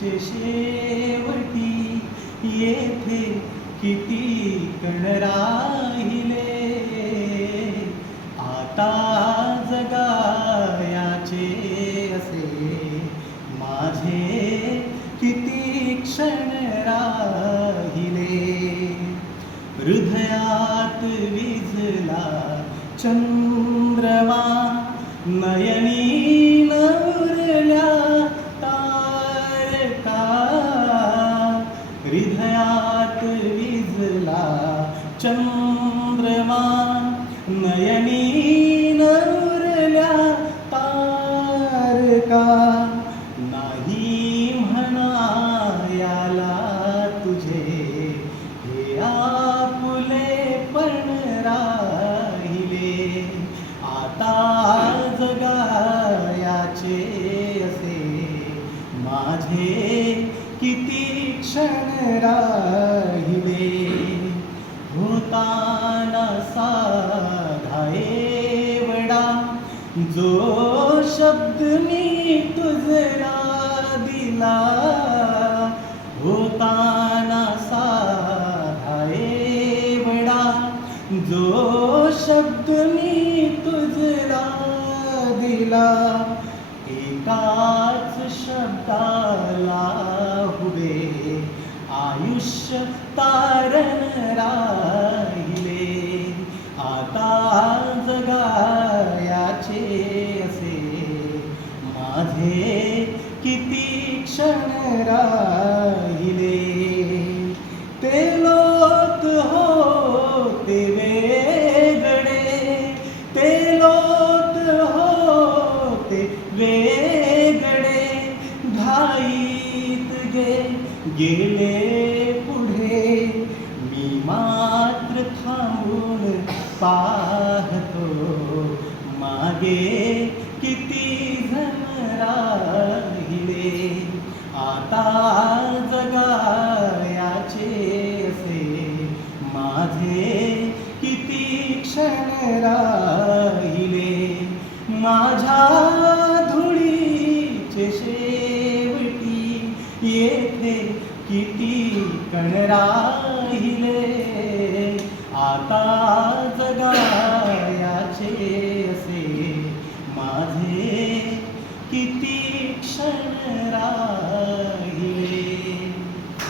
शेवटी येथे किती कण राहिले? आता जगायाचे असे माझे किती क्षण राहिले? हृदयात विजला चंद्रमा नयनी हृदयात विजला चंद्रमा नयनी नवरल्या तारका. नाही म्हणायाला तुझे हे आपुले पण राहिले. आता जगायाचे असे माझे किती क्षण राहिले? होताना साधाये वडा जो शब्द मी तुझला दिला. होताना साधाये वडा जो शब्द मी तुझला दिला. एकाच क्षण माझे किती क्षण राहिले. ते लोक होते वेगळे. ते लोक होते वेगळे. घाईत गे गेले पुढे. मी मात्र थांबून पाहतो. मागे माझ्या धुळीचे शेवटी येथे किती कण राहिले. आता जगायाचे असे माझे किती क्षण राहिले.